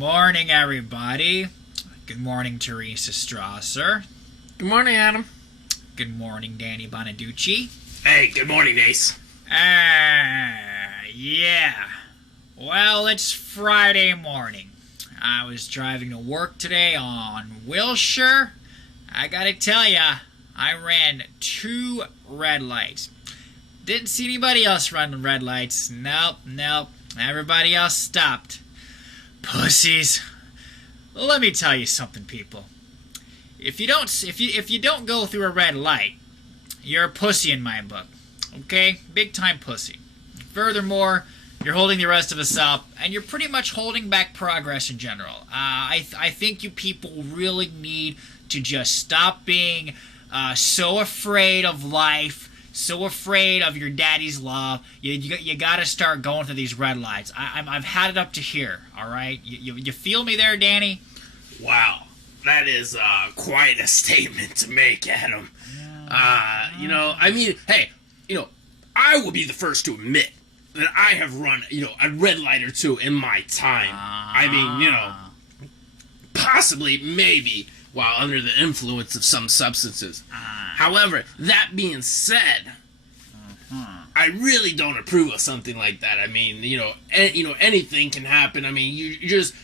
morning, everybody. Good morning, Teresa Strasser. Good morning, Adam. Good morning, Danny Bonaducci. Hey, good morning, Ace. Yeah. Well, it's Friday morning. I was driving to work today on Wilshire. I gotta tell ya, I ran 2 red lights. Didn't see anybody else running red lights. Nope. Everybody else stopped. Pussies. Let me tell you something, people. If you don't go through a red light, you're a pussy in my book. Okay? Big time pussy. Furthermore, you're holding the rest of us up, and you're pretty much holding back progress in general. I think you people really need to just stop being so afraid of life, so afraid of your daddy's love. You gotta start going through these red lights. I've had it up to here, alright? You feel me there, Danny? Wow, that is quite a statement to make, Adam. I will be the first to admit that I have run, a red light or two in my time. Possibly, maybe, while under the influence of some substances. However, that being said, I really don't approve of something like that. I mean, anything can happen. I mean, you're just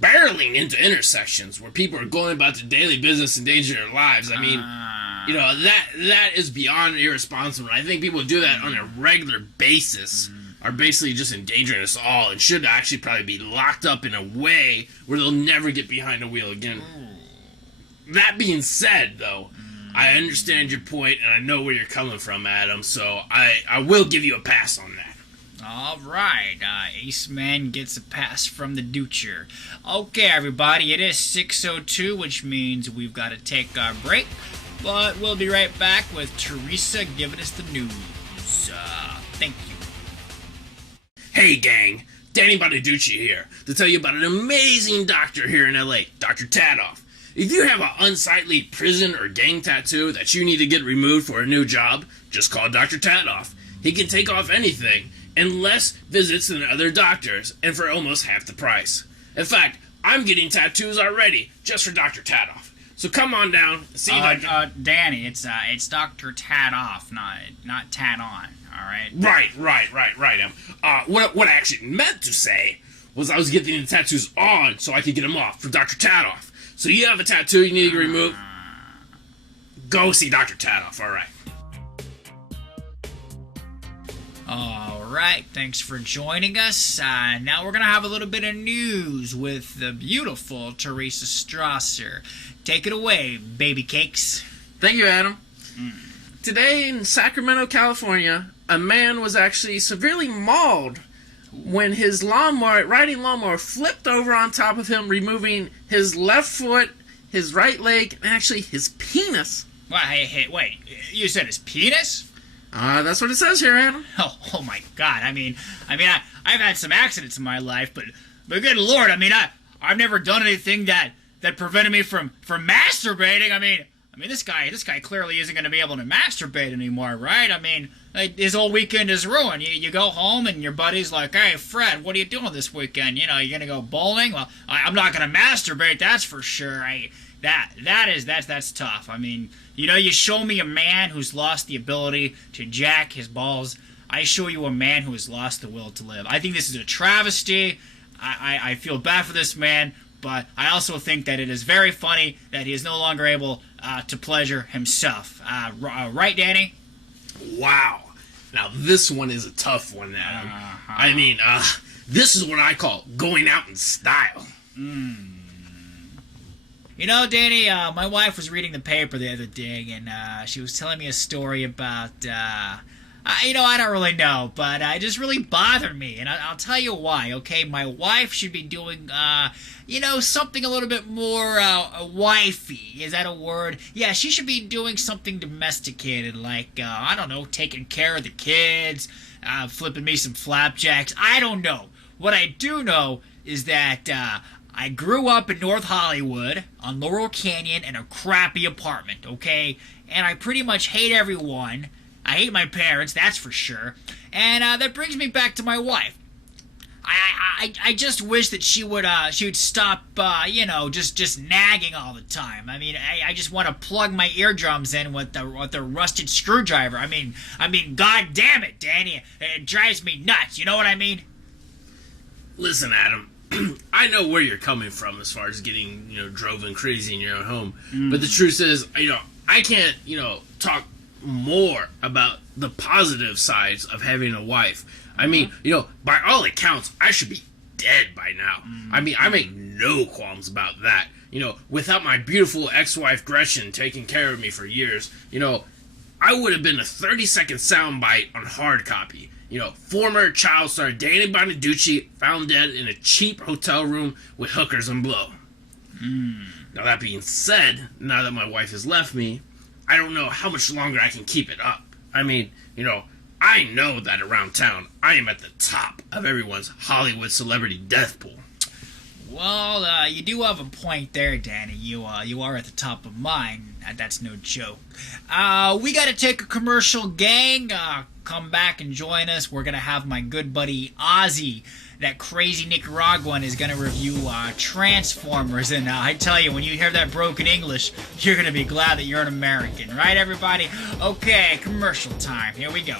barreling into intersections where people are going about their daily business, endangering their lives. I mean, that is beyond irresponsible. I think people who do that on a regular basis are basically just endangering us all and should actually probably be locked up in a way where they'll never get behind a wheel again. That being said, though, I understand your point and I know where you're coming from, Adam, so I will give you a pass on that. Alright, Ace Man gets a pass from the Dutcher. Okay, everybody, it is 6:02, which means we've got to take our break, but we'll be right back with Teresa giving us the news. Thank you. Hey, gang, Danny Bonaducci here to tell you about an amazing doctor here in LA, Dr. Tadoff. If you have an unsightly prison or gang tattoo that you need to get removed for a new job, just call Dr. Tadoff. He can take off anything and less visits than other doctors, and for almost half the price. In fact, I'm getting tattoos already just for Dr. Tadoff. So come on down, see Dr. Danny, it's Dr. Tadoff, not Tad on, all right? Right. What I actually meant to say was I was getting the tattoos on so I could get them off for Dr. Tadoff. So you have a tattoo you need to remove? Go see Dr. Tadoff, all right. Alright, thanks for joining us. Now we're going to have a little bit of news with the beautiful Teresa Strasser. Take it away, baby cakes. Thank you, Adam. Today in Sacramento, California, a man was actually severely mauled when his riding lawnmower flipped over on top of him, removing his left foot, his right leg, and actually his penis. Hey, wait, you said his penis? That's what it says here, Adam. Oh my God! I've had some accidents in my life, but good Lord, I've never done anything that prevented me from masturbating. I mean, this guy clearly isn't going to be able to masturbate anymore, right? His whole weekend is ruined. You go home and your buddy's like, "Hey, Fred, what are you doing this weekend? You going to go bowling?" Well, I'm not going to masturbate, that's for sure. That's tough. You show me a man who's lost the ability to jack his balls. I show you a man who has lost the will to live. I think this is a travesty. I feel bad for this man, but I also think that it is very funny that he is no longer able to pleasure himself. Right, Danny? Wow. Now this one is a tough one, Adam. This is what I call going out in style. Danny, my wife was reading the paper the other day, and she was telling me a story about, I don't really know, but it just really bothered me, and I'll tell you why, okay? My wife should be doing, something a little bit more wifey. Is that a word? Yeah, she should be doing something domesticated, like, taking care of the kids, flipping me some flapjacks. I don't know. What I do know is that, I grew up in North Hollywood on Laurel Canyon in a crappy apartment, okay? And I pretty much hate everyone. I hate my parents, that's for sure. And that brings me back to my wife. I just wish that she would stop just nagging all the time. I mean, I just want to plug my eardrums in with the rusted screwdriver. I mean, god damn it, Danny, it drives me nuts. You know what I mean? Listen, Adam, I know where you're coming from as far as getting driven crazy in your own home, but the truth is, I can't talk more about the positive sides of having a wife. I mean, by all accounts, I should be dead by now. I mean, I make no qualms about that. Without my beautiful ex-wife Gretchen taking care of me for years, I would have been a 30-second soundbite on hard copy. Former child star Danny Bonaducci found dead in a cheap hotel room with hookers and blow. Now, that being said, now that my wife has left me, I don't know how much longer I can keep it up. I mean, I know that around town, I am at the top of everyone's Hollywood celebrity death pool. Well, you do have a point there, Danny. You are at the top of mine. That's no joke. We got to take a commercial, gang. Come back and join us. We're going to have my good buddy Ozzy, that crazy Nicaraguan, is going to review Transformers. And I tell you, when you hear that broken English, you're going to be glad that you're an American. Right, everybody? Okay, commercial time. Here we go.